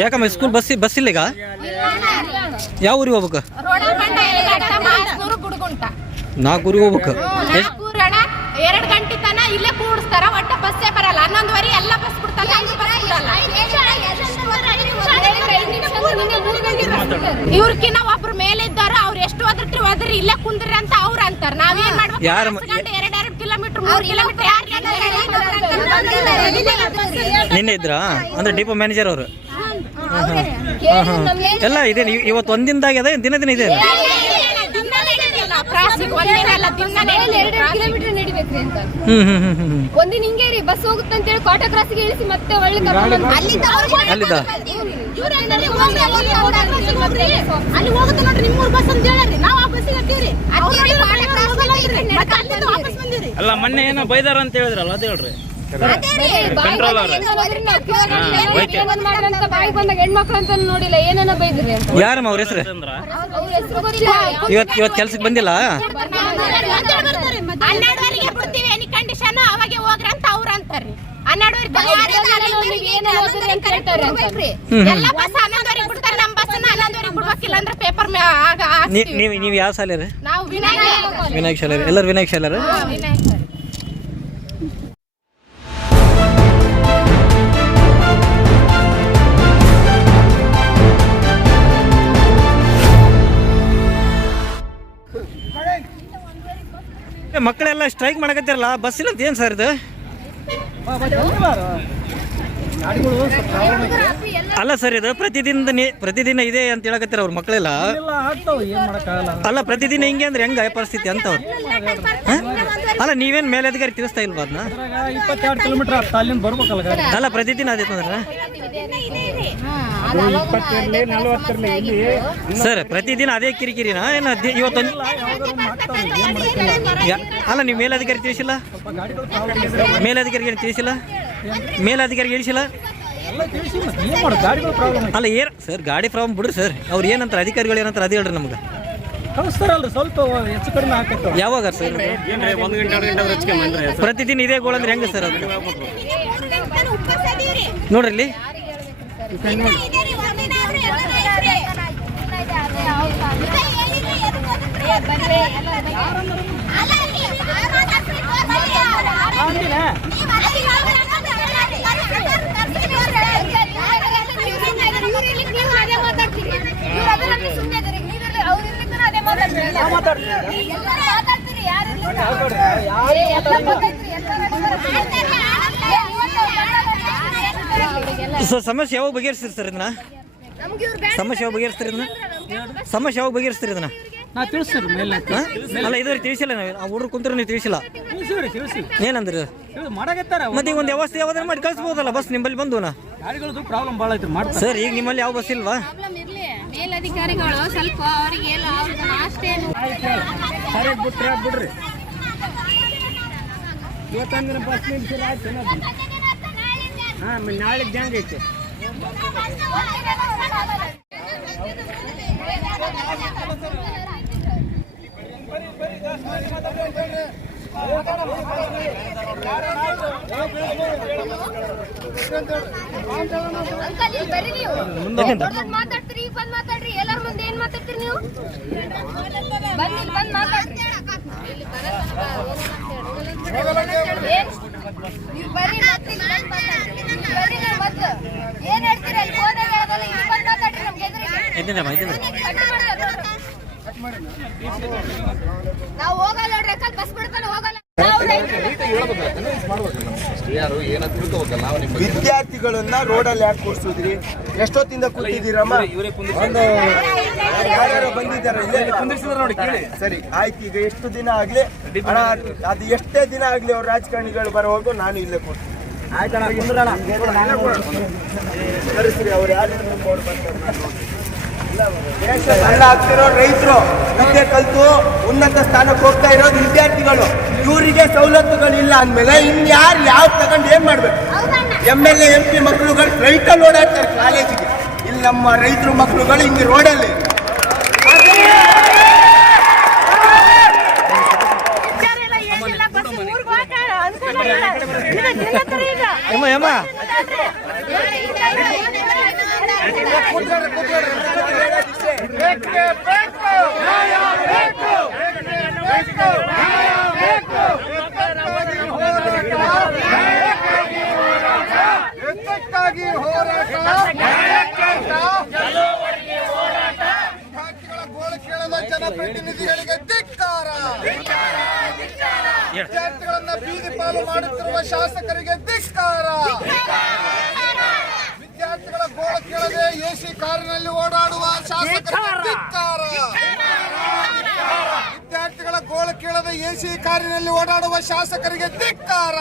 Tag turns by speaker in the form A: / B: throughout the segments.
A: ಯಾಕಮ್ಮ school bus bus ಇಲ್ಲ ಈಗ ಯಾವ ಊರಿಗೆ ಹೋಗ್ಬೇಕು? ನಾಲ್ಕು ಊರಿಗೆ ಹೋಗ್ಬೇಕು.
B: ಎರಡು ಗಂಟೆ ತನ ಇಲ್ಲೇ ಕೂಡಿಸ್ತಾರ ಒಟ್ಟ ಬಸ್ಸೇ ಬರಲ್ಲ ಹನ್ನೊಂದುವರೆ ಎಲ್ಲ ಬಸ್ ಬಿಡ್ತಾರ ಇವ್ರಕಿನ್ನ ಒಬ್ರು ಮೇಲೆ ಇದ್ದಾರ ಅವ್ರು ಎಷ್ಟು ಒದರ್ತಿ ಒದ್ರಿ ಇಲ್ಲೇ ಕುಂದ್ರಿ ಅಂತ ಅವ್ರ ಅಂತಾರ. ನಾವೇನ್ ಮಾಡ್ಬೇಕು? ಎರಡ್
A: ನಿನ್ನೆ ಇದ್ರಾ ಅಂದ್ರೆ ಡಿಪೋ ಮ್ಯಾನೇಜರ್ ಅವರು ಎಲ್ಲ ಇದೆ ನೀವು ಇವತ್ತು ಒಂದಿನದಾಗ ಅದ ದಿನ ದಿನ ಇದೆ
C: ಕಿಲೋಮೀಟರ್ ಹ್ಮ್ ಅಂತ
A: ಹ್ಮ್ ಹ್ಮ್ ಹ್ಮ್ ಹ್ಮ್
C: ಒಂದಿನ ಹ್ಮ್ ಹ್ಮ್ ಬಸ್ ಹೋಗುತ್ತೆ ಅಂತ ಹೇಳಿ ಹ್ಮ್ ಕ್ರಾಸ್ಗೆ ಇಳಿಸಿ ಮತ್ತೆ ಒಳ್ಳೆ ಹ್ಮ್
A: ಅಲ್ಲಿದ್ದ
B: ಅಲ್ಲಿ ಹೋಗುತ್ತೆ ನೋಡ್ರಿ ನಿಮ್ಮೂರ್ ಬಸ್ ಅಂತ ಹೇಳ್ರಿ ನಾವ್ ಆ ಬಸ್ಸಿಗೆ ಹತ್ತೀವ್ರಿ.
D: ಅಲ್ಲ ಮೊನ್ನೆ ಏನೋ ಬೈದಾರ ಅಂತ ಹೇಳಿದ್ರಲ್ಲ ಅದು ಹೇಳ್ರಿ.
A: ಯಾರಮ್ಮ ಅವ್ರ. ಹೆಸರು? ಇವತ್ತು ಇವತ್ತು ಕೆಲ್ಸಕ್ಕೆ ಬಂದಿಲ್ಲ?
B: ಹನ್ನೆರಡುವರೆಗೆ ಬಿಡ್ತೀವಿ ಎನಿ ಕಂಡೀಷನ್ ಅವಾಗೆ ಹೋಗ್ರಿ ಅಂತ ಅವ್ರ ಅಂತಾರ್ರಿ.
C: ಏನು ಓದಿದ್ರಿ ಅಂತ ಹೇಳ್ತಾರೆ. ಅಂತ.
B: ಎಲ್ಲ ಬಸ್ ಹನ್ನೊಂದುವರೆಗೆ ಬಿಡ್ತಾರೆ ನಮ್ಮ ಬಸ್ ಹನ್ನೊಂದುವರೆಗೆ ಬಿಡ್ಬೇಕಿಲ್ಲ ಅಂದ್ರೆ ಪೇಪರ್ ಆಗ
A: ನೀ- ನೀವು ನೀವು ಯಾವ ಶಾಲೆ
B: ನಾವು ವಿನಾಯಕ
A: ವಿನಾಯಕ್ ಶಾಲೆ. ಎಲ್ಲರೂ ವಿನಾಯಕ್ ಶಾಲೆ.
B: ವಿನಾಯಕ
A: ಮಕ್ಕಳೆಲ್ಲ ಸ್ಟ್ರೈಕ್ ಮಾಡಕತ್ತಿರಲ್ಲ? ಬಸ್ ಇಲ್ಲ ಅಂತ ಏನು ಸರ್ ಇದು? Hello. ಅಲ್ಲ ಸರ್, ಇದು ಪ್ರತಿದಿನ ಪ್ರತಿದಿನ ಇದೆ ಅಂತ ಹೇಳಕತ್ತೀರ ಅವ್ರ ಮಕ್ಕಳೆಲ್ಲ ಅಲ್ಲ, ಪ್ರತಿದಿನ ಹಿಂಗೆ ಅಂದ್ರೆ ಹೆಂಗ ಪರಿಸ್ಥಿತಿ ಅಂತ ಅವ್ರು? ಅಲ್ಲ, ನೀವೇನ್ ಮೇಲಧಿಕಾರಿ ತಿಳಿಸ್ತಾ ಇಲ್ವಾ ಅದನ್ನ
E: ಇಪ್ಪತ್ತೆರಡು ಕಿಲೋಮೀಟರ್ ಬರ್ಬೇಕಲ್ಲ
A: ಅಲ್ಲ, ಪ್ರತಿದಿನ ಅದೇ ಅಂದ್ರೆ ಸರ್, ಪ್ರತಿದಿನ ಅದೇ ಕಿರಿಕಿರಿನ? ಏನ ಇವತ್ತೊಂದು ಅಲ್ಲ, ನೀವು ಮೇಲಧಿಕಾರಿ ತಿಳಿಸಿಲ್ಲ? ಮೇಲಧಿಕಾರಿಗೆ ತಿಳಿಸಿಲ್ಲ? ಮೇಲಧಿಕಾರಿಗೆ ಹೇಳಿಸಿಲ್ಲ
E: ಎಲ್ಲ ತಿಳಿಸಿ ಮತ್ತೆ ಏನ್ ಮಾಡೋದು ಗಾಡಿಗಳು ಪ್ರಾಬ್ಲಮ್
A: ಅಲ್ಲ ಏನು ಸರ್ ಗಾಡಿ ಪ್ರಾಬ್ಲಮ್ ಬಿಡ್ರಿ ಸರ್ ಅವ್ರು ಏನಂತಾರೆ ಅಧಿಕಾರಿಗಳು ಏನಂತಾರೆ ಅದು ಹೇಳ್ರಿ ನಮ್ಗೆ
E: ಕಳಿಸ್ತಾರಲ್ರಿ ಸ್ವಲ್ಪ ಹೆಚ್ಚು ಕಡಿಮೆ ಹಾಕೈತೆ
A: ಯಾವಾಗ ಸರ್ ಪ್ರತಿದಿನ ಇದೇ ಗೋಳಂದ್ರೆ ಹೆಂಗೆ ಸರ್ ಅದು ನೋಡ್ರಿ ಇಲ್ಲಿ ಸರ್ ಸಮಸ್ಯೆ ಯಾವಾಗ ಬಗೆಹರಿಸ್ತೀರಿ ಸರ್ ಇದನ್ನ? ಸಮಸ್ಯೆ ಯಾವಾಗ ಬಗೆಹರಿಸ್ತೀರಿ ಇದನ್ನ? ಸಮಸ್ಯೆ ಯಾವಾಗ ಬಗೆಹರಿಸ್ತೀರಿ ಇದನ್ನ? ಅಲ್ಲ ಇದ್ರೆ ತಿಳಿಸಿಲ್ಲ ನಾವು. ಆ ಹುಡುಗರು ಕುಂತ್ರೆ ನೀವು ತಿಳಿಸಿಲ್ಲ. ಏನಂದ್ರಿ? ಮತ್ತೆ ಈಗ ಒಂದು ವ್ಯವಸ್ಥೆ ಯಾವ್ದಾರು ಮಾಡಿ ಕಳಿಸ್ಬೋದಲ್ಲ ಬಸ್ ನಿಮ್ಮಲ್ಲಿ ಬಂದು ನಾ?
E: ಗಾಡಿಗಳದ್ದು ಪ್ರಾಬ್ಲಮ್ ಭಾಳ ಐತ್ರಿ ಮಾಡ್ತಾರೆ.
A: ಸರ್ ಈಗ ನಿಮ್ಮಲ್ಲಿ ಯಾವ ಬಸ್ ಇಲ್ವಾ?
C: ಮೇಲಧಿಕಾರಿಗಳು ಸ್ವಲ್ಪ ಅವರಿಗೆ ಎಲ್ಲ ಅವ್ರದ್ದು ಅಷ್ಟೇ
E: ಸರಿ ಬಿಟ್ರಿ ಬಿಡ್ರಿ. ಇವತ್ತೊಂದಿನ ಬಸ್ ನಿಲ್ಸಿರ ಆಯ್ತು ಹಾಂ ನಾಳೆ ಜಂಗ್ ಐತೆ.
C: ಮಾತಾಡ್ತೀರಿ ಈಗ ಬಂದ್ ಮಾತಾಡ್ರಿ. ಎಲ್ಲರ ಮುಂದೆ ಏನ್ ಮಾತಾಡ್ತೀರಿ ನೀವು? ಬಂದ್ ಬಂದ್ ಏನ್? ನೀವು ಬರ್ರಿ ಮತ್ತೆ. ಏನ್ ಹೇಳ್ತೀರಿ? ಅಲ್ಲಿ ಹೋದಾಗ ಹೇಳೋದಲ್ಲ, ಇಲ್ಲಿ ಬಂದ್ ಮಾತಾಡ್ರಿ ನಮ್ಗೆ ಎದುರಿಗೆ.
A: ಎದ್ದಿನಮ್ಮ ಎದ್ದಿನ
C: ಕಟ್ ಮಾಡ್ತಾರೆ. ನಾವು ಹೋಗಲ್ಲ ನೋಡ್ರಿ ಬಸ್ ಬಿಡ್ತಾನೆ ಹೋಗಲ್ಲ.
F: ವಿದ್ಯಾರ್ಥಿಗಳನ್ನ ರೋಡಲ್ಲಿ ಯಾಕೆ ಕೂರಿಸಿದ್ರಿ ಎಷ್ಟೊತ್ತಿಂದ ಕೂತಿದ್ದೀರಮ್ಮ ಒಂದು ಯಾರ್ಯಾರೋ ಬಂದಿದ್ದಾರೆ ಇಲ್ಲೇ ನೋಡಿ ಸರಿ ಆಯ್ತು ಈಗ ಎಷ್ಟು ದಿನ ಆಗ್ಲಿ ಅಣ್ಣ ಅದು ಎಷ್ಟೇ ದಿನ ಆಗ್ಲಿ ಅವ್ರ ರಾಜಕಾರಣಿಗಳು ಬರೋವರೆಗೂ ನಾನು ಇಲ್ಲೇ ಕೂರ್ತೀನಿ ಆಯ್ತಣ್ಣ ಅವ್ರು ಯಾರು ದೇಶ ಸಣ್ಣ ಆಗ್ತಿರೋ ರೈತರು ವಿದ್ಯೆ ಕಲಿತು ಉನ್ನತ ಸ್ಥಾನಕ್ಕೆ ಹೋಗ್ತಾ ಇರೋದು ವಿದ್ಯಾರ್ಥಿಗಳು. ಇವರಿಗೆ ಸವಲತ್ತುಗಳಿಲ್ಲ ಅಂದಮೇಲೆ ಇನ್ಯಾರು ಯಾವ ತಗೊಂಡು ಏನ್ ಮಾಡ್ಬೇಕು? M L A M P ಮಕ್ಕಳುಗಳು ರೈತಲ್ಲಿ ಓಡಾಡ್ತಾರೆ ಕಾಲೇಜಿಗೆ ಇಲ್ಲಿ ನಮ್ಮ ರೈತರು ಮಕ್ಕಳುಗಳು ಹಿಂಗೆ ರೋಡಲ್ಲಿ
A: ಯಮ್ಮ ಯಮ್ಮ
G: ಎತ್ತಕ್ಕಾಗಿ ಹೋರಾಟ ವಿದ್ಯಾರ್ಥಿಗಳ ಗೋಳು ಕೇಳದ ಜನಪ್ರತಿನಿಧಿಗಳಿಗೆ ಧಿಕ್ಕಾರ ವಿದ್ಯಾರ್ಥಿಗಳನ್ನ ಬೀದಿ ಪಾಲು ಮಾಡುತ್ತಿರುವ ಶಾಸಕರಿಗೆ ಧಿಕ್ಕಾರ. ವಿದ್ಯಾರ್ಥಿಗಳ ಗೋಳ ಕೇಳದೆ ಎಸಿ ಕಾರಿನಲ್ಲಿ ಓಡಾಡುವ ಶಾಸಕರಿಗೆ ಧಿಕ್ಕಾರ. ವಿದ್ಯಾರ್ಥಿಗಳ ಗೋಳ ಕೇಳದೆ ಎಸಿ ಕಾರಿನಲ್ಲಿ ಓಡಾಡುವ ಶಾಸಕರಿಗೆ ಧಿಕ್ಕಾರ.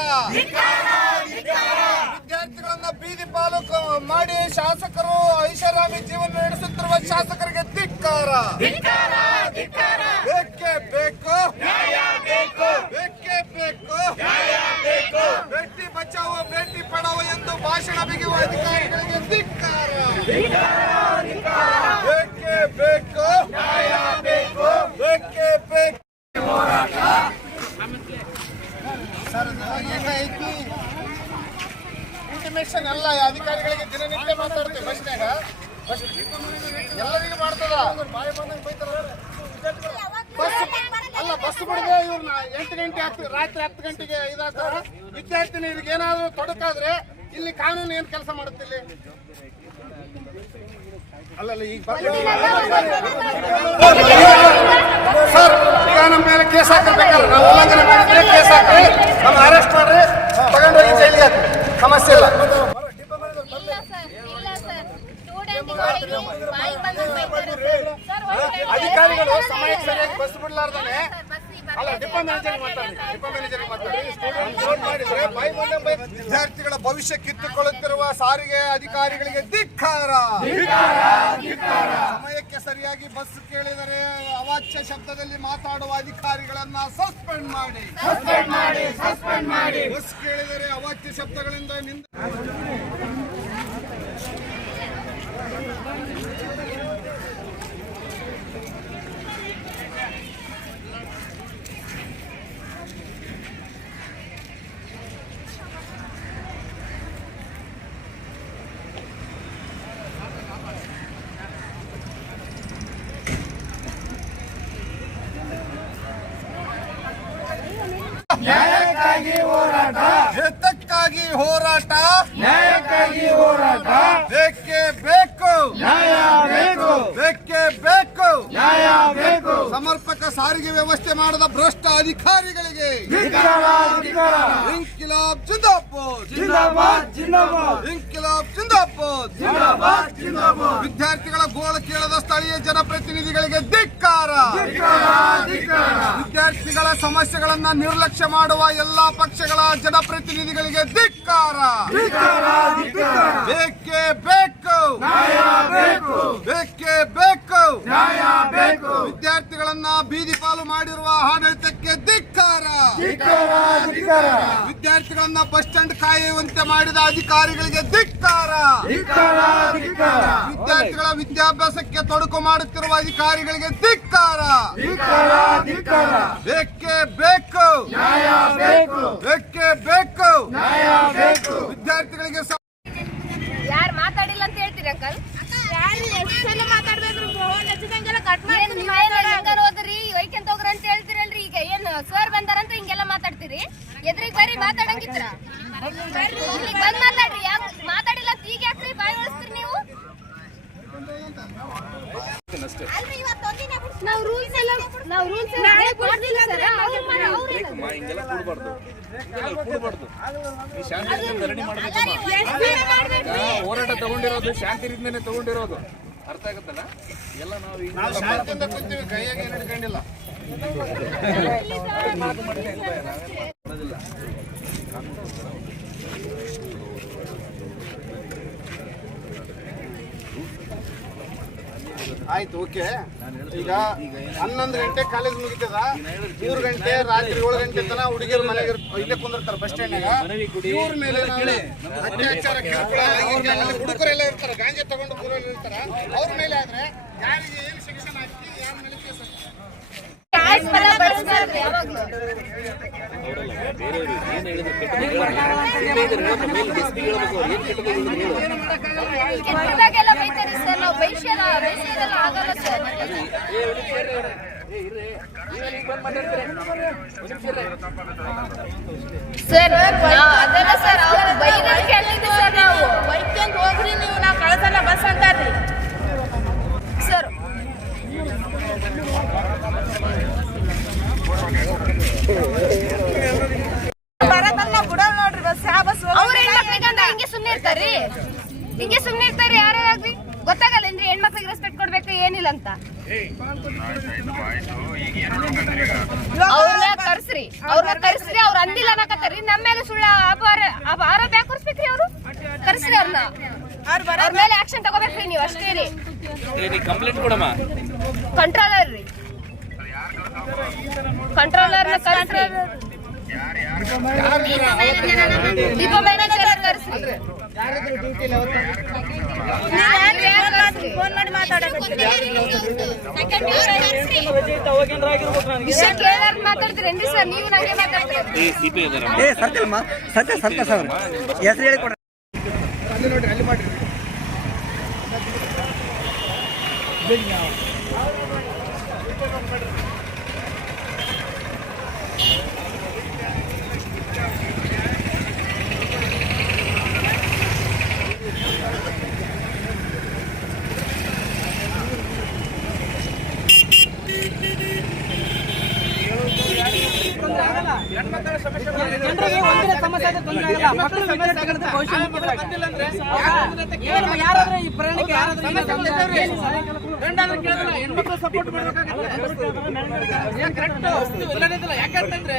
G: ವಿದ್ಯಾರ್ಥಿಗಳನ್ನ ಬೀದಿ ಪಾಲು ಮಾಡಿ ಶಾಸಕರು ಐಷಾರಾಮಿ ಜೀವನ ನಡೆಸುತ್ತಿರುವ ಶಾಸಕರಿಗೆ ಧಿಕ್ಕಾರ. ಬೇಕೇ ಬೇಕು. ಬೇಕೇ ಬೇಕು. ಬಚಾವೋ ಬೇಟಿ ಪಡಾವೋ ಎಂದು ಭಾಷಣ ಬಿಗಿಯುವ ಅಧಿಕಾರಿಗಳಿಗೆ ಧಿಕ್ಕಾರ. ಬೇಕೇ ಬೇಕು. ಬೇಕೇ ಬೇಕು. ಸರ್ ಅದು ಏಕಾಏಕಿ ಇಂಟಿಮೇಷನ್ ಎಲ್ಲ ಅಧಿಕಾರಿಗಳಿಗೆ ದಿನನಿತ್ಯ ಮಾತಾಡ್ತೀವಿ ಬಸ್ನಾಗ ಬಸ್ ಎಲ್ಲರಿಗೂ ಮಾಡ್ತದ. ಬಸ್ ಅಲ್ಲ, ಬಸ್ ಬಿಡದೆ ಇವ್ರನ್ನ ಎಂಟು ಗಂಟೆ ಹತ್ತು, ರಾತ್ರಿ ಹತ್ತು ಗಂಟೆಗೆ ಇದಾಗ್ತಾರ ವಿದ್ಯಾರ್ಥಿನಿಯರಿಗೆ ಏನಾದರೂ ತೊಡಕಾದ್ರೆ ಇಲ್ಲಿ ಕಾನೂನು ಏನು ಕೆಲಸ ಮಾಡುತ್ತೆ ಇಲ್ಲಿ? ಅಲ್ಲಲ್ಲ ಈಗ ಸರ್ ಈಗ ನಮ್ಮ ಮೇಲೆ ಕೇಸ್ ಹಾಕಬೇಕಲ್ಲ ನಾವು ಉಲ್ಲಂಘನೆ ಮಾಡಿದ್ರೆ ಕೇಸ್ ಹಾಕಿ ನಮ್ಮ ಅರೆಸ್ಟ್ ಮಾಡ್ರಿ ತಗೊಂಡೋಗಿ ಜೈಲಿಗೆ ಹಾಕಿ ಸಮಸ್ಯೆ ಇಲ್ಲ. ಅಧಿಕಾರಿಗಳು ಸಮಯಕ್ಕೆ ಸರಿಯಾಗಿ ಬಸ್ ಬಿಡ್ಲಾರ್ದಾನೆ ವಿದ್ಯಾರ್ಥಿಗಳ ಭವಿಷ್ಯ ಕಿತ್ತುಕೊಳ್ಳುತ್ತಿರುವ ಸಾರಿಗೆ ಅಧಿಕಾರಿಗಳಿಗೆ ಧಿಕ್ಕಾರ. ಸಮಯಕ್ಕೆ ಸರಿಯಾಗಿ ಬಸ್ ಕೇಳಿದರೆ ಅವಾಚ್ಯ ಶಬ್ದದಲ್ಲಿ ಮಾತಾಡುವ ಅಧಿಕಾರಿಗಳನ್ನ ಸಸ್ಪೆಂಡ್ ಮಾಡಿ. ಬಸ್ ಕೇಳಿದರೆ ಅವಾಚ್ಯ ಶಬ್ದಗಳಿಂದ ನಿಂದ ಹಿತಕ್ಕಾಗಿ ಹೋರಾಟ ನ್ಯಾಯಕ್ಕಾಗಿ ಹೋರಾಟ ಬೇಕೇ ಬೇಕು ನ್ಯಾಯ ಬೇಕು ಬೇಕೇ ಬೇಕು ನ್ಯಾಯ ಬೇಕು ಸಮರ್ಪಕ ಸಾರಿಗೆ ವ್ಯವಸ್ಥೆ ಮಾಡದ ಭ್ರಷ್ಟ ಅಧಿಕಾರಿಗಳಿಗೆ ಇಂಕಿಲಾಬ್ ಜಿಂದಾಬಾದ್. ಇಂಕಿಲಾಬ್ ಜಿಂದಾಬಾದ್. ವಿದ್ಯಾರ್ಥಿಗಳ ಗೋಳ ಕೇಳದ ಸ್ಥಳೀಯ ಜನಪ್ರತಿನಿಧಿಗಳಿಗೆ ಧಿಕ್ಕಾರ. ವಿದ್ಯಾರ್ಥಿಗಳ ಸಮಸ್ಯೆಗಳನ್ನ ನಿರ್ಲಕ್ಷ್ಯ ಮಾಡುವ ಎಲ್ಲಾ ಪಕ್ಷಗಳ ಜನಪ್ರತಿನಿಧಿಗಳಿಗೆ ಧಿಕ್ಕಾರ. ಬೇಕೇ ಬೇಕು. ಬೇಕೇ ಬೇಕು. ವಿದ್ಯಾರ್ಥಿಗಳನ್ನ ಬೀದಿ ಪಾಲು ಮಾಡಿರುವ ಆಡಳಿತಕ್ಕೆ ಧಿಕ್ಕಾರ. ವಿದ್ಯಾರ್ಥಿಗಳನ್ನ ಬಸ್ ಸ್ಟ್ಯಾಂಡ್ ಕಾಯುವಂತೆ ಮಾಡಿದ ಅಧಿಕಾರಿಗಳಿಗೆ ಧಿಕ್ಕಾರ. ವಿದ್ಯಾರ್ಥಿಗಳ ವಿದ್ಯಾಭ್ಯಾಸಕ್ಕೆ ತೊಡಕು ಮಾಡುತ್ತಿರುವ ಅಧಿಕಾರಿಗಳಿಗೆ ಧಿಕ್ಕಾರ. ಬೇಕೇ ಬೇಕು. ಬೇಕೇ ಬೇಕು. ವಿದ್ಯಾರ್ಥಿಗಳಿಗೆ ಯಾರು
C: ಯಾರ್ ಮಾತಾಡಿಲ್ಲ ಅಂತ ಹೇಳ್ತೀರಿ ಅಂಕಲ್ ಯಾರು ಎಷ್ಟು ಸಲ ಮಾತಾಡ್ಬೇಕು ಫೋನ್ ಹಚ್ಚಿದಂಗೆಲ್ಲ ಕಟ್ ಮಾಡಿ ಹೋದ್ರಿ? ಒಯ್ಕೆಂತ ಹೋಗ್ರಿ ಅಂತ ಹೇಳ್ತೀರಲ್ರಿ? ಈಗ ಏನ್ ಸರ್ ಬಂದಾರಂತ ಹಿಂಗೆಲ್ಲ ಮಾತಾಡ್ತೀರಿ? ಎದ್ರಿಗೆ ಬರ್ರಿ ಮಾತಾಡಂಗಿದ್ರ ಬಂದ್ ಮಾತಾಡ್ರಿ. ಯಾಕೆ ಮಾತಾಡಿಲ್ಲ ಈಗ ಯಾಕ್ರಿ ಬಾಯ್ ಉಳಿಸ್ತೀರಿ ನೀವು. ನಾವು ರೂಲ್ಸ್ ಎಲ್ಲ ನಾವು ರೂಲ್ಸ್ ಎಲ್ಲ ಕೊಡ್ತಿಲ್ಲ ಸರ್ ಅವ್ರು ಮಾಡ- ಅವ್ರು ಹೇಳೋದು. ಅಲ್ಲ, ನೀವು. ಎಷ್ಟು ಬೇಗ ಮಾಡ್ಬೇಡ್ರಿ.
H: ಹೋರಾಟ ತಗೊಂಡಿರೋದು ಶಾಂತಿ ರೀತಿಯೇ ತಗೊಂಡಿರೋದು. ಅರ್ಥ ಆಗುತ್ತಲ್ಲ? ಎಲ್ಲ ನಾವು ಈಗ
G: ನಾವು ಶಾಂತಿಯಿಂದ ಕೂತೀವಿ ಕೈಯಾಗಿ ಏನು ಹಿಡ್ಕೊಂಡಿಲ್ಲ. ಆಯ್ತು ಓಕೆ ಈಗ ಹನ್ನೊಂದು ಗಂಟೆ ಕಾಲೇಜ್ ಮುಗಿತದ? ಮೂರು ಗಂಟೆ ರಾತ್ರಿ ಏಳು ಗಂಟೆ ತನ ಹುಡುಗಿಯರು ಮನೆಗೆ ಇಲ್ಲೇ ಕುಂದಿರ್ತಾರೆ ಬಸ್ ಸ್ಟ್ಯಾಂಡ್ ಇವ್ರ ಮೇಲೆ ಅತ್ಯಾಚಾರ ಕಿರುಕುಳ ಹುಡುಗರೆಲ್ಲ ಇರ್ತಾರೆ ಗಾಂಜೆ ತಗೊಂಡು ಊರಲ್ಲಿ ಇರ್ತಾರ. ಅವ್ರ ಮೇಲೆ ಆದ್ರೆ ಯಾರಿಗೆ ಏನು ಶಿಕ್ಷಣ ಹಾಕಿ ಯಾರ ಮೇಲೆ ಕೇಸ್
C: ಬೈತಾರೆ ಸರ್. ನಾವು ಬೈಸಲ್ಲ ಬೈಸೋದೆಲ್ಲ ಆಗಲ್ಲ ಸರ್. ಸರ್ ಅದೆಲ್ಲ ಸರ್ ಅವ್ರು ಬೈದಲ್ಲಿ ಕೇಳಿದ್ವಿ ಸರ್ ನಾವು.
B: ಬೈಕ್ಯಂತ ಹೋಗ್ರಿ ನೀವು. ನಾವು ಕಳ್ಸಲ್ಲ ಬಸ್ ಅಂತಾರ್ರಿ
C: ಸರ್.
B: ಬರದಲ್ಲ ಬಿಡಲ್ಲ ನೋಡ್ರಿ ಬಸ್ ಯಾವ ಬಸ್
C: ಅವ್ರ ಹೆಣ್ಮಕ್ಳಿಗೆ ಅಂದ್ರೆ ಹಿಂಗೆ ಸುಮ್ನೆ ಇರ್ತಾರ್ರಿ ಹಿಂಗೆ ಸುಮ್ನೆ ಇರ್ತಾರೆ ಯಾರಾಗ್ಲಿ ಗೊತ್ತಾಗಲ್ಲ ಅಂದ್ರೆ ಹೆಣ್ಮಕ್ಳಿಗೆ ರೆಸ್ಪೆಕ್ಟ್ ಕೊಡ್ಬೇಕು ಏನಿಲ್ಲ ಅಂತ ಅವ್ರನ್ನ ಕರ್ಸ್ರಿ ಅವ್ರನ್ನ ಕರ್ಸ್ರಿ ಅವ್ರ ಅಂದಿಲ್ಲ ಅನ್ನಕತ್ತಾರಿ ನಮ್ಮ ಮೇಲೆ ಸುಳ್ಳ ಅಪಹಾರ ಅಪ- ಆರೋಪ ಯಾಕೆ ಕರ್ಸ್ಬೇಕ್ರಿ ಅವರು ಕರ್ಸ್ರಿ ಅವ್ರನ್ನ ಅವ್ರ ಮೇಲೆ ಆಕ್ಷನ್ ತಗೋಬೇಕ್ರಿ ನೀವು ಅಷ್ಟೇ ರೀ
H: ಕಂಪ್ಲೇಂಟ್ ಕೊಡಮ್ಮ
C: ಕಂಟ್ರೋಲರ್ ರೀ ಕಂಟ್ರೋಲರ್ ಕರ್ಸ್ರಿ ಡಿಪೋ ಮ್ಯಾನೇಜರ್ ಕರ್ಸ್ರಿ
B: ಫೋನ್ ಮಾಡಿ ಮಾತಾಡಕತ್ತೀರಿ
C: ವಿಷಯ ಕೇಳಾರ ಮಾತಾಡ್ತೀರೇನ್ರಿ ಸರ್? ನೀವು ನಂಗೆ ಮಾತಾಡ್ತೀರಿ
A: ಏ ಸರ್ಕಲ್ ಸರ್ಕಲ್ ಸರ್ಕಲ್ ಸರ್ ಹೆಸರು ಹೇಳಿ ಅಲ್ಲಿ
E: ಜನರಿಗೆ ಒಂದಿನ ಸಮಸ್ಯೆ ಆದ್ರೆ ತೊಂದ್ರೆ ಆಗಲ್ಲ ಮಕ್ಕಳು ವಿದ್ಯಾರ್ಥಿಗಳ ಭವಿಷ್ಯ ಮುಖ್ಯವಾಗಿ. ಏನು ಯಾರಾದ್ರೂ ಈ ಪ್ರಯಾಣಕ್ಕೆ ಯಾರಾದ್ರೂ ಈಗ ಸಮಸ್ಯೆ ಆದ್ರೆ ಗಂಡಾದ್ರೂ ಕೇಳಿದ್ರೆ ಹೆಣ್ಮಕ್ಳು ಸಪೋರ್ಟ್ ಮಾಡ್ಬೇಕಾಗತ್ತೆ. ಯಾಕಂತಂದ್ರೆ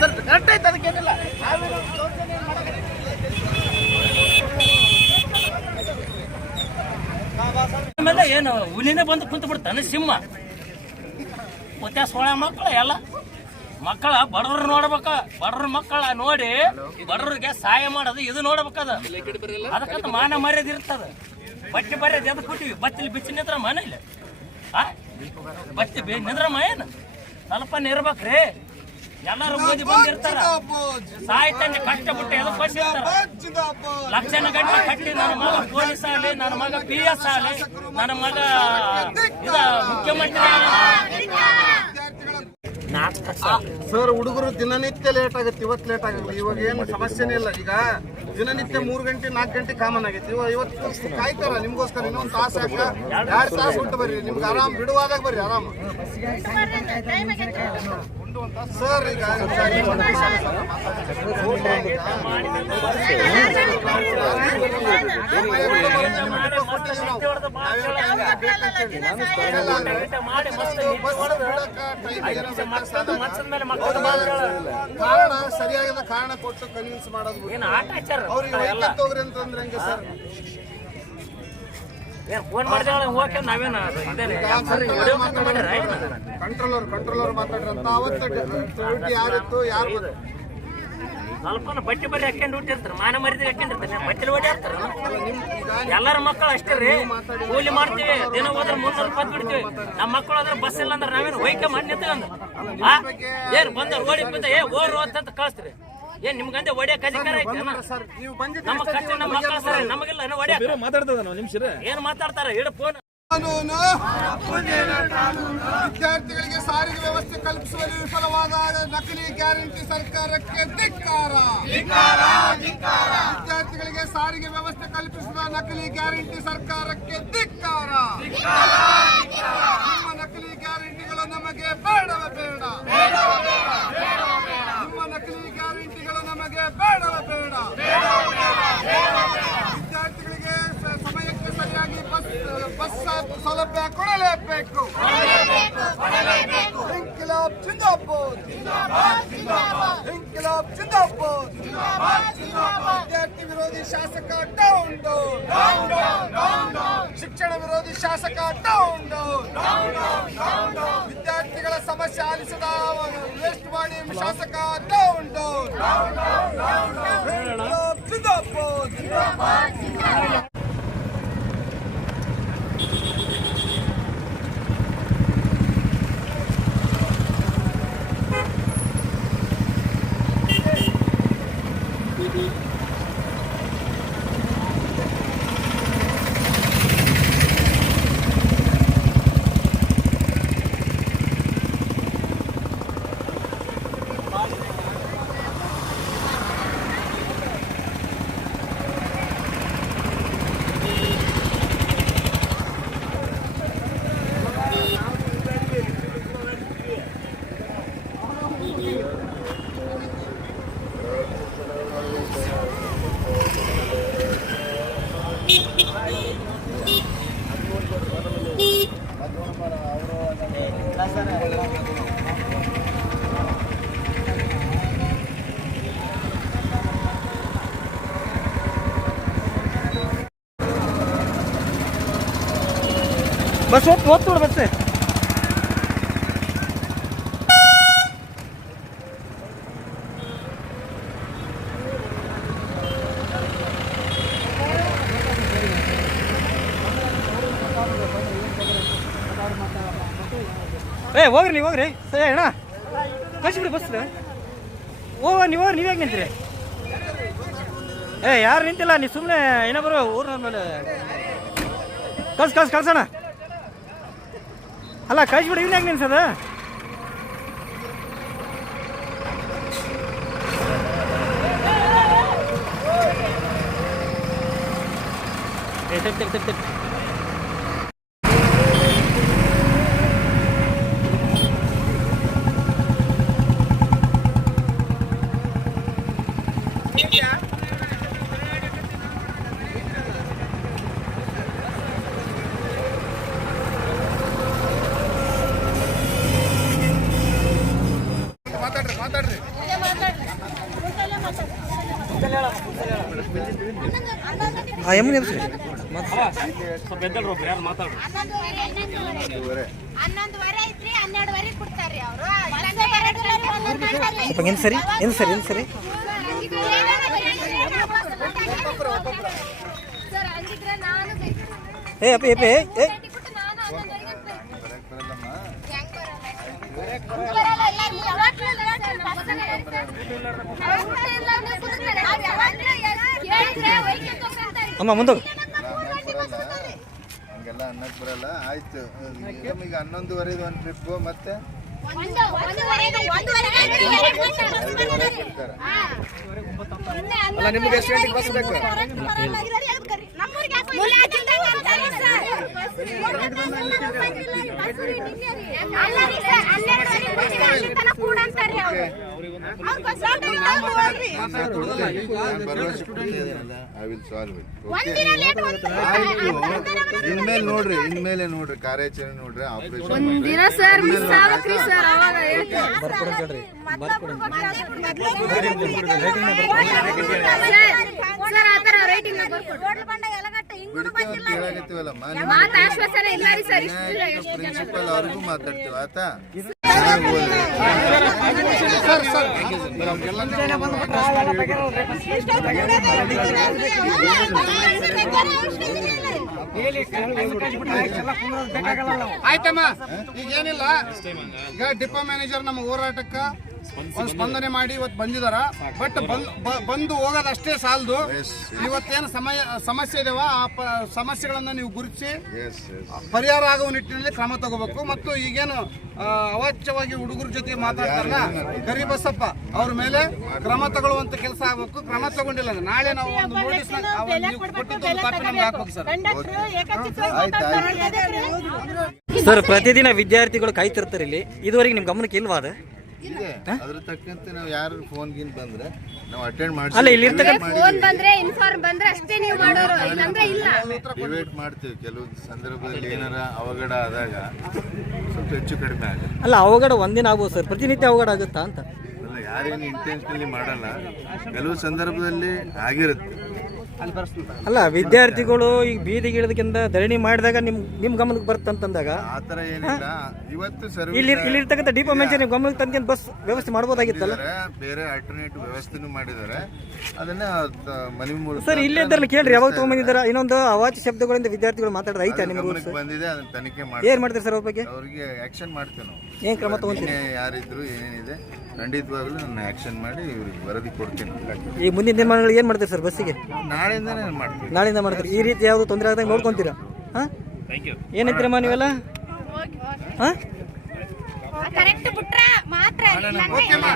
E: ಸರ್ ಕರೆಕ್ಟ್ ಆಯ್ತು ಅದಕ್ಕೇನಿಲ್ಲ. ನಾವೇನು
D: ಆಮೇಲೆ ಏನು, ಹುಲಿನೇ ಬಂದು ಕುಂತು ಬಿಡ್ತಾನೆ ಸಿಂಹ. ಮತ್ತೆ ಸೋಳ ಮಕ್ಕಳು ಎಲ್ಲ. ಮಕ್ಕಳ ಬಡವ್ರ ನೋಡ್ಬೇಕ. ಬಡವ್ರ ಮಕ್ಕಳ ನೋಡಿ ಬಡವ್ರಿಗೆ ಸಹಾಯ ಮಾಡೋದು, ಇದು ನೋಡ್ಬೇಕದ. ಅದಕ್ಕಂತ ಮಾನ ಮರ್ಯಾದ ಇರ್ತದ. ಬಟ್ಟೆ ಮರ್ಯಾದೆ ಎದ್ ಕೊಟ್ಟಿವಿ? ಬಚ್ಚಲಿ ಬಿಚ್ಚಿ ನಿದ್ರ ಮನೆ ಇಲ್ಲ. ಆ? ಬಚ್ಚಿ ಬಿ ನಿಂದ್ರಮ್ಮ ಏನು ಸ್ವಲ್ಪ ಇರ್ಬೇಕ್ರಿ. ಎಲ್ಲಾರು ಓದಿ ಬಂದಿರ್ತಾರ. ಸಾಯ್ತಾನೆ ಕಷ್ಟಪಟ್ಟು ಎದಕ್ಕೋಸಿ ಇರ್ತಾರ ಲಕ್ಷಣ ಗಂಟೆ ಕಟ್ಟಿ ನನ್ನ ಮಗ ಪೊಲೀಸ್ ಆಗಲಿ ನನ್ನ ಮಗ ಪಿ ಎಸ್ ಆಗಲಿ ನನ್ನ ಮಗ ಇದ ಮುಖ್ಯಮಂತ್ರಿ
G: ಸರ್, ಹುಡುಗರು ದಿನನಿತ್ಯ ಲೇಟ್ ಆಗುತ್ತೆ, ಇವತ್ತು ಲೇಟ್ ಆಗಲ್ಲ, ಇವಾಗ ಏನು ಸಮಸ್ಯೆನೇ ಇಲ್ಲ. ಈಗ ದಿನನಿತ್ಯ ಮೂರು ಗಂಟೆ, ನಾಲ್ಕು ಗಂಟೆ ಕಾಮನ್ ಆಗೈತಿ. ಇವಾಗ ಇವತ್ತು ಕಾಯ್ತಾರ, ನಿಮ್ಗೋಸ್ಕರ ಇನ್ನೊಂದು ತಾಸು ಯಾಕ ಎರಡು ತಾಸು ಬಿಟ್ಟು ಬರ್ರಿ. ನಿಮ್ಗೆ ಆರಾಮ್, ಬಿಡುವಾದಾಗ ಬರ್ರಿ, ಆರಾಮ್. ಸರ್, ಈಗ ಕಾರಣ ಸರಿಯಾದ ಕಾರಣ ಕೊಟ್ಟು ಕನ್ವಿನ್ಸ್ ಮಾಡೋದು ಅವ್ರಿಗೆ ಹೋಗ್ರಿ ಅಂತಂದ್ರೆ ಹೆಂಗೆ ಸರ್
D: ಮಾಡಿದಾಗ ಹೋಗಿ?
G: ಕಂಟ್ರೋಲರ್ ಕಂಟ್ರೋಲರ್ ಮಾತಾಡ್ರಂತ ಅವತ್ತು ಡ್ಯೂಟಿ ಯಾರಿತ್ತು ಯಾರು?
D: ಸ್ವಲ್ಪ ಬಟ್ಟೆ ಬರಿ ಹಾಕೊಂಡು ಹುಟ್ಟಿರ್ತಾರೆ ಮಾನ ಮರ್ಯಾದೆ ಹಾಕೊಂಡಿರ್ತಾರೆ ಬಟ್ಟೆ ಓಡಾಡ್ತಾರ
G: ಹಾಕ್ತಾರ?
D: ಎಲ್ಲರ ಮಕ್ಕಳು ಅಷ್ಟೇ ರೀ. ಕೂಲಿ ಮಾಡ್ತೀವಿ ದಿನ ಹೋದ್ರೆ ಮುನ್ನೂರು ರೂಪಾಯಿ ಬಿಡ್ತೀವಿ ನಮ್ಮ ಮಕ್ಕಳು ಆದ್ರೆ ಬಸ್ ಇಲ್ಲ ಅಂದ್ರೆ ನಾವೇನು ಹೊಯ್ಕೆ ಮಾಡಿ ನಿಂತ್ಕೊಂಡ್ ಏನ್ ಬಂದ ಓಡಿ ಬಂದ ಏ ಓರ್ ಅಂತ ಕಳಿಸ್ತೀರಿ. ಏನ್ ನಿಮ್ಗಂದೆ ಒಡೆಯಕ್ ಅಧಿಕಾರ ಐತೆ
G: ಸರ್ ನೀವು ಬಂದಿದ್ದು
D: ನಮ್ಮ ಕಷ್ಟ ನಮ್ಮ ಮಕ್ಕಳ ಸರ್ ನಮಗಿಲ್ಲ ಒಡೆಯಕ್ ಏನ್ ಮಾತಾಡ್ತಾರ? ಹಿಡ ಫೋನ್.
G: ಕಾನೂನು. ವಿದ್ಯಾರ್ಥಿಗಳಿಗೆ ಸಾರಿಗೆ ವ್ಯವಸ್ಥೆ ಕಲ್ಪಿಸುವಲ್ಲಿ ವಿಫಲವಾದ ನಕಲಿ ಗ್ಯಾರಂಟಿ ಸರ್ಕಾರಕ್ಕೆ ಧಿಕ್ಕಾರ. ವಿದ್ಯಾರ್ಥಿಗಳಿಗೆ ಸಾರಿಗೆ ವ್ಯವಸ್ಥೆ ಕಲ್ಪಿಸುವ ನಕಲಿ ಗ್ಯಾರಂಟಿ ಸರ್ಕಾರಕ್ಕೆ ಧಿಕ್ಕಾರ. ನಿಮ್ಮ ನಕಲಿ ಗ್ಯಾರಂಟಿಗಳು ನಮಗೆ ಬೇಡವೇ ಬೇಡ. ನಿಮ್ಮ ನಕಲಿ ಗ್ಯಾರಂಟಿಗಳು ನಮಗೆ ಬೇಡವೇ ಬೇಡ. ಸೌಲಭ್ಯ ಕೊಡಲೇಬೇಕು. ಇನ್ಕಿಲಾಬ್ ಜಿಂದಾಬಾದ್. ಇನ್ಕಿಲಾಬ್ ಜಿಂದಾಬಾದ್. ವಿದ್ಯಾರ್ಥಿ ವಿರೋಧಿ ಶಾಸಕ ಡೌನ್ ಡೌನ್. ಶಿಕ್ಷಣ ವಿರೋಧಿ ಶಾಸಕ ಡೌನ್ ಡೌನ್. ವಿದ್ಯಾರ್ಥಿಗಳ ಸಮಸ್ಯೆ ಆಲಿಸದ ವೇಸ್ಟ್ ಮಾಡಿ ಶಾಸಕ ಡೌನ್ ಡೌನ್. ಜಿಂದಾಬಾದ್.
A: બસ હોતું બસ. ಹೋಗ್ರಿ. ಸರಿ ಅಣ್ಣ. ಕಳಿಸ್ಬಿಡಿ ಬಸ್ ಓ ನೀವು ಹೇಗೆ ನಿಂತೀರಿ? ಏ, ಯಾರು ನಿಂತಿಲ್ಲ ನೀವು ಸುಮ್ಮನೆ ಇನ್ನೊಬ್ಬರು ಊರಿನ ಮೇಲೆ. ಕಳ್ಸಿ ಕಳ್ಸಿ ಕಳ್ಸೋಣ ಅಲ್ಲ, ಕಳಿಸ್ಬಿಡಿ, ಇವ್ನ ಹೆಂಗೆ ನಿಲ್ಸದ? ಏ ತಪ್ಪಿ ತಪ್ಪಿ ತಪ್ಪಿ ತಪ್ಪಿ
I: ಮಾತಾಡ್ರಿ ಮಾತಾಡ್ರಿ
A: ಆ ಎಮ್ಮೆ ನಿಲ್ಸ್ರಿ
D: ಸ್ವಲ್ಪ ಎದ್ದಲ್ರಿ ಒಬ್ರು ಯಾರು ಮಾತಾಡ್ರಿ
B: ಹನ್ನೊಂದುವರೆ ಐತ್ರಿ ಹನ್ನೆರಡುವರೆ ಎಮ್ಮನ್ ಅವರು.
A: ಸ್ವಲ್ಪ ಹಿಂದೆ ಸರಿ? ಹಿಂದೆ ಸರಿ ಹಿಂದೆ ಸರಿ? ಏ ಅಪ್ಪ ಏಪೆ ಏ
C: ಬಿಟ್ಟು
A: ಅಮ್ಮ ಮುಂದ
J: ಹಂಗೆಲ್ಲ ಅನ್ನಕ್ ಬರಲ್ಲ. ಆಯ್ತು. ಈಗ ಹನ್ನೊಂದುವರೆದು ಒಂದು ಟ್ರಿಪ್ ಮತ್ತೆ?
G: ನಿಮ್ಗೆ ಎಷ್ಟು ಗಂಟೆಗೆ ಬಸ್ ಬೇಕು?
J: ಇನ್ಮೇಲೆ ನೋಡ್ರಿ ಇನ್ಮೇಲೆ ನೋಡ್ರಿ ಕಾರ್ಯಾಚರಣೆ ನೋಡ್ರಿ ಆಪರೇಷನ್
C: ಸರ್ ಆತರ ರೈಟಿಂಗ್
J: ಬಿಡ್ತೇವೆ ಅಂತ ಹೇಳಾಕತ್ತೀವಲ್ಲಮ್ಮ
C: ಮಾತು ಆಶ್ವಾಸನೆ ಇಲ್ಲ ರೀ ಸರ್. ಇಷ್ಟು ಎಷ್ಟು ಜನ
J: ಪ್ರಿನ್ಸಿಪಲ್ ಅವ್ರಿಗೂ ಮಾತಾಡ್ತೀವಿ ಆತಾ
I: ಆಯ್ತಮ್ಮ. ಈಗ ಏನಿಲ್ಲ ಈಗ ಡಿಪೋ ಮ್ಯಾನೇಜರ್ ನಮ್ಮ ಹೋರಾಟಕ್ಕ ಒಂದು ಸ್ಪಂದನೆ ಮಾಡಿ ಇವತ್ತು ಬಂದಿದಾರ. ಬಟ್ ಬಂದ್ ಬ- ಬಂದು ಹೋಗೋದಷ್ಟೇ ಸಾಲದು. ಇವತ್ತೇನು ಸಮಯ ಸಮಸ್ಯೆ ಇದಾವ ಆ ಪ- ಸಮಸ್ಯೆಗಳನ್ನ ನೀವು ಗುರುತಿಸಿ ಪರಿಹಾರ ಆಗುವ ನಿಟ್ಟಿನಲ್ಲಿ ಕ್ರಮ ತಗೋಬೇಕು. ಮತ್ತು ಈಗೇನು ಅವಾಚ್ಯವಾಗಿ ಹುಡುಗರ ಜೊತೆ ಮಾತಾಡ್ತಾರಲ್ಲ ಗರಿಬಸಪ್ಪ ಅವ್ರ ಮೇಲೆ ಕ್ರಮ ತಗೊಳ್ಳುವಂತ ಕೆಲಸ ಆಗ್ಬೇಕು. ಕ್ರಮ ತಗೊಂಡಿಲ್ಲ ನಾಳೆ ನಾವು ಒಂದು ನೋಟಿಸ್ ನೀವು ಕೊಟ್ಟಿದ್ದು ಒಂದು ನಮ್ಗೆ ಹಾಕ್ಬೇಕು ಸರ್.
J: ಆಯ್ತು ಆಯ್ತು
A: ಸರ್ ಪ್ರತಿದಿನ ವಿದ್ಯಾರ್ಥಿಗಳು ಕಾಯ್ತಿರ್ತಾರೆ ಇಲ್ಲಿ. ಇದುವರೆಗೆ ನಿಮ್ ಗಮನಕ್ಕೆ ಇಲ್ವಾ ಅದು?
J: ಇದೆ. ಅದ್ರ ತಕ್ಕಂತೆ ನಾವು ಯಾರು ಫೋನ್ ಗಿನ್ ಬಂದ್ರೆ ನಾವು ಅಟೆಂಡ್
A: ಅಲ್ಲ ಇಲ್ಲಿ ಇರ್ತಕ್ಕಂಥ
C: ಫೋನ್ ಬಂದ್ರೆ ಇನ್ಫಾರ್ಮ್ ಬಂದ್ರೆ ಅಷ್ಟೇ ನೀವು ಮಾಡೋರು. ಇಲ್ಲಾಂದ್ರೆ ಇಲ್ಲ.
J: ಡಿಬೇಟ್ ಮಾಡ್ತೀವಿ. ಕೆಲವು ಸಂದರ್ಭದಲ್ಲಿ ಏನಾರ ಅವಘಡ ಆದಾಗ ಸ್ವಲ್ಪ ಹೆಚ್ಚು ಕಡಿಮೆ ಆಗುತ್ತೆ.
A: ಅಲ್ಲ ಅವಘಡ ಒಂದಿನ ಆಗ್ಬೋದು ಸರ್. ಪ್ರತಿನಿತ್ಯ ಅವಘಡ ಆಗುತ್ತಾ ಅಂತ?
J: ಅಲ್ಲ ಯಾರೇನು ಇಂಟೆನ್ಷನಲಿ ಮಾಡಲ್ಲ. ಕೆಲವು ಸಂದರ್ಭದಲ್ಲಿ ಆಗಿರುತ್ತೆ.
A: ಅಲ್ಲ ವಿದ್ಯಾರ್ಥಿಗಳು ಈಗ ಬೀದಿ ಗಿಡದಕ್ಕಿಂತ ಧರಣಿ ಮಾಡಿದಾಗ ನಿಮ್ ನಿಮ್ ಗಮನಕ್ಕೆ ಬರ್ತಂತಂದಾಗ
J: ಆ ಥರ ಏನಿಲ್ಲ. ಇವತ್ತು
A: ಇಲ್ಲಿ
J: ಸರ್ವಿಸ್
A: ಇಲ್ಲಿ ಇರ್ತಕ್ಕಂಥ ಡಿಪೋ ಮೆಂಚರ್ ನಿಮ್ಮ ಗಮನಕ್ಕೆ ತಂದ್ಕೊಂಡು ಬಸ್ ವ್ಯವಸ್ಥೆ ಮಾಡ್ಬೋದಾಗಿತ್ತಲ್ಲ?
J: ಬೇರೆ ಆಲ್ಟರ್ನೇಟಿವ್ ವ್ಯವಸ್ಥೆನೂ ಮಾಡಿದ್ದಾರೆ. ಅದನ್ನ ಮನವಿ ಮೂಲಕ
A: ಸರ್ ಇಲ್ಲೇ ಇದ್ದಾರಲ್ಲ ಕೇಳ್ರಿ ಯಾವಾಗ ತಗೊಂಡಿದ್ದಾರೆ ಇನ್ನೊಂದು ಅವಾಚ್ಯ ಶಬ್ದಗಳಿಂದ ವಿದ್ಯಾರ್ಥಿಗಳು ಮಾತಾಡೋದು ಐತೆ
J: ನಿಮಗೆ ಬಂದಿದೆ ಅದನ್ನ ತನಿಖೆ
A: ಏನ್ ಮಾಡ್ತೀರಿ ಸರ್ ಅವ್ರ ಬಗ್ಗೆ?
J: ಅವ್ರಿಗೆ ಆಕ್ಷನ್ ಮಾಡ್ತೀವಿ ನಾವು.
A: ಏನ್ ಕ್ರಮ ತಗೊಂತೀರಿ?
J: ನಿನ್ನೆ ಯಾರಿದ್ರು ಏನೇನಿದೆ ಖಂಡಿತವಾಗ್ಲೂ ನಾನು ಆಕ್ಷನ್ ಮಾಡಿ ಇವ್ರಿಗೆ ವರದಿ ಕೊಡ್ತೀನಿ.
A: ಈ ಮುಂದಿನ ದಿನಮಾನಗಳು ಏನ್ ಮಾಡ್ತೀರಿ ಸರ್ ಬಸ್ಸಿಗೆ?
J: ನಾಳೆಯಿಂದನೇ ಮಾಡ್ತೀವಿ.
A: ನಾಳೆಯಿಂದ ಮಾಡ್ತೀರಿ. ಈ ರೀತಿ ಯಾವುದು ತೊಂದರೆ ಆಗದಂಗೆ ನೋಡ್ಕೊಂತೀರಾ? ಹಾ? ಏನಂತೀರಮ್ಮ ನೀವೆಲ್ಲ? ಹಾ?
B: ಕರೆಕ್ಟ್ ಬಿಟ್ರ ಮಾತ್ರ ರೀ, ಇಲ್ಲಾಂದ್ರೆ ಇಲ್ಲ.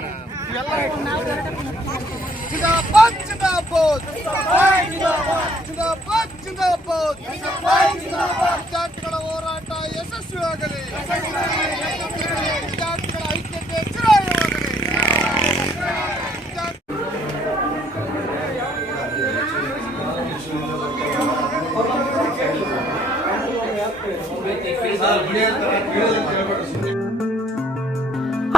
G: ಜಿಂದಾಬಾದ್ ಜಿಂದಾಬಾದ್. ಜಿಂದಾಬಾದ್ ಜಿಂದಾಬಾದ್ ವಿದ್ಯಾರ್ಥಿಗಳ ಹೋರಾಟ ಯಶಸ್ವಿಯಾಗಲಿ.